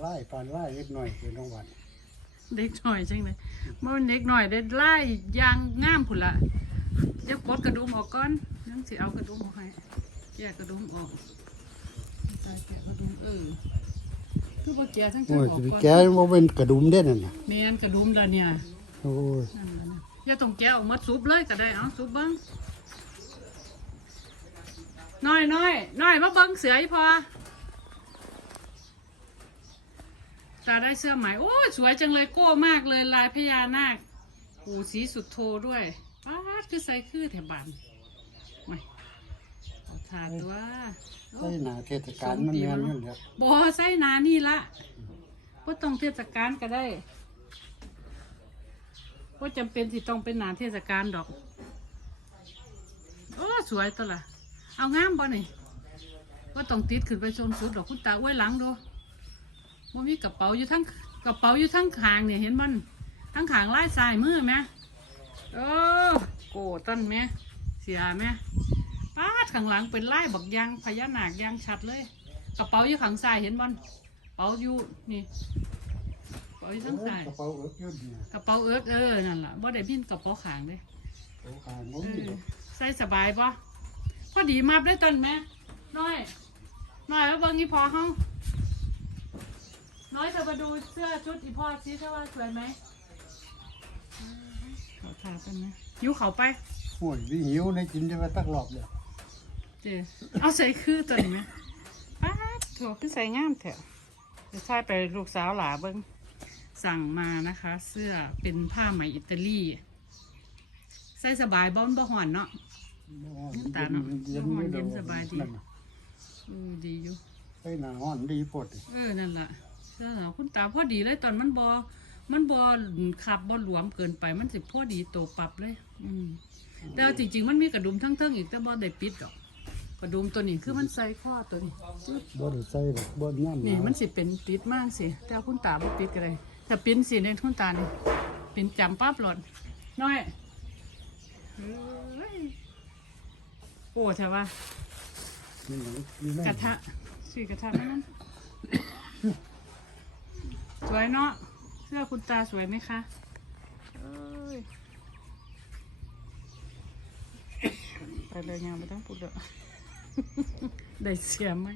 ไล่ปานไล่เล็กหน่อยเป็นรางวัลเด็กหน่อยจังเลยเมื่อเด็กหน่อยได้ไล่ยางงามผุนละเดี๋ยวกดกระดุมออกก่อนนั่งสิเอากระดุมออกให้แกะกระดุมออกตายแกะกระดุมเออคือบ่แกะทั้งทั้โอ้งยออกสิไปก่อนแกะบ่เป็นกระดุมเด่นนั่นน่ะแมนกระดุมละเนี่ยโอ้ยนั่นล่ะนะอย่าต้องแกะออกมาซุบเลยก็ได้เอาซุบเบ้างน้อยน้อยน้อยมาเบิ้งเสืออีพอ ตาได้เสื้อใหม่โอ้ยสวยจังเลยโก้มากเลยลายพญานาคปู่สีสุดโทด้วยป้าดคือใส่คือแถบบันไม่เอาทาตัวใส่หน้าเทศกาลมันแม่นอยู่แล้วบอใส่หนานี่ละก็ต้องเทศกาลก็ได้ก็จำเป็นที่ต้องเป็นหนาเทศกาลดอกโอ้สวยตัวละเอางามบ่นี่ก็ต้องติดขึ้นไปชนสุดดอกคุณตาอ้วยหลังดู มันมีกระเป๋าอยู่ทั้งกระเป๋าอยู่ทั้งขางเนี่ยเห็นมันทั้งขางไล่สายมือไหมโอ้โกต้นไหมเสียไหมป้าดข้างหลังเป็นไล่บักยางพญานาคยางชัดเลย กระเป๋าอยู่ข้างซ้ายเห็นมันกระเป๋าอยู่นี่กระเป๋าอยู่ทั้งซ้ายกระเป๋าเอิกอยืดเนี่ยกระเป๋าเอิร์กเออนั่นแหละบ่ได้พินกระเป๋าขางเลยโอ้ขางบ่เอมีอใส่สบายปะพอดีมาได้ต้นไหมน้อยน้อยแล้วเบิ่งอีพอเฮา น้อยเธอมาดูเสื้อชุดอีพ่อซิเธอว่าสวยไหมเขาทาเป็นไหมหิวเขาไปโอ้ยวิหิวในกินได้มาตักรอบเลยเจเอาใส่คือตัวนี้ไหมป้าดโถคือใส่งามแถวจะใช่ไปลูกสาวหลาเบิ้งสั่งมานะคะ เสื้อเป็นผ้าไหมอิตาลีใส่สบายบ้อนบ่ห่อนเนาะตาเนาะเย็นห้อนๆเย็นสบายดีนั่นน่ะอือดีอยู่ใส่หน้าห้อนดีปดเออนั่นล่ะเสื้อหนาวคุณตาพอดีเลยตอนมันบอมันบอขับบอหลวมเกินไปมันสิพอดีโตปรับเลย อืมแต่ว่าจริงๆมันมีกระดุมทั้งๆอีกแต่บอได้ปิดดอก กระดุมตัวนี้คือมันใส่ข้อตัวนี้บ่ได้ใส่ดอกบ่ย่ำนี่มันสิเป็นปิดมากสิแต่ว่าคุณตาบ่ปิดก็ได้ถ้าปิ้นสิในคุณตานี่ปิ้นจำปั๊บหลอดน้อยเอ้ยโอ้ใช่ปะนี่หนังนี่แม่นกระทะสี่กระทะนั่นนั่น สวยเนาะเสื้อคุณตาสวยไหมคะเอ้ยไปเลยยังไม่ต้องพูดเด้อได้เสียไหม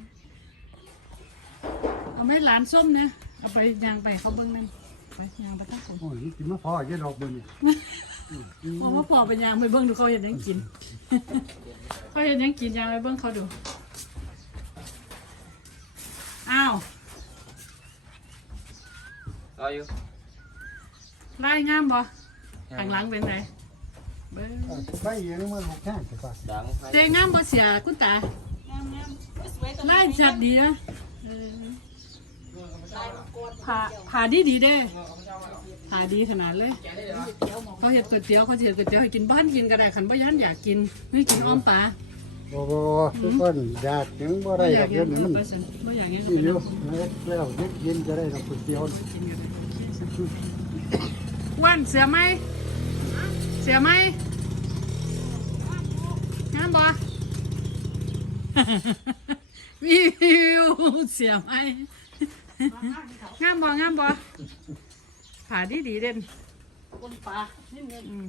เอาไหม่หลานส้มเนี่ยเอาไปยางไปเขาเบิ้งนั่นไปยางไปตั้งผมโอ้ยกินมาพอเยอะดอกเบิ่งนี่พอว่าพอไปยางไปเบิ้งดูเขาเห็นยังกิน เขาเห็นยังกินยางไปเบิ้งเขาดูอ้าวร ออยู่ไล่งามบ่ข้างหลังเป็นไงเบิ้งเอาไปเยังมาลูกแห้งสิป่ะดังไฟเตงามบ่เสียคุณตาไล่จัดดีอะเออผ่าผ่าดีดีเด้ผ่าดีขนาดเลยเขาเห็ดก๋วยเตี๋ยวเขาสิเห็ดก๋วยเตี๋ยวให้กินบ้านกินก็ได้ขันบ้านอยากกินไม่กินอ้อมปลา บ่บ่ทุกคนอยากหยังบ่ได้ดอกเดี๋ยวนี้มันไม่อยากกินกินอยู่แล้วเด็กกินจะได้ดอกก๋วยเตี๋ยวกินก็ได้อ้วันเสือไหมเสือไหมงามบ่วิวเสียไหมงามบ่งามบ่ผ่าดีดีๆเด่น คนปลานี่เงินอืม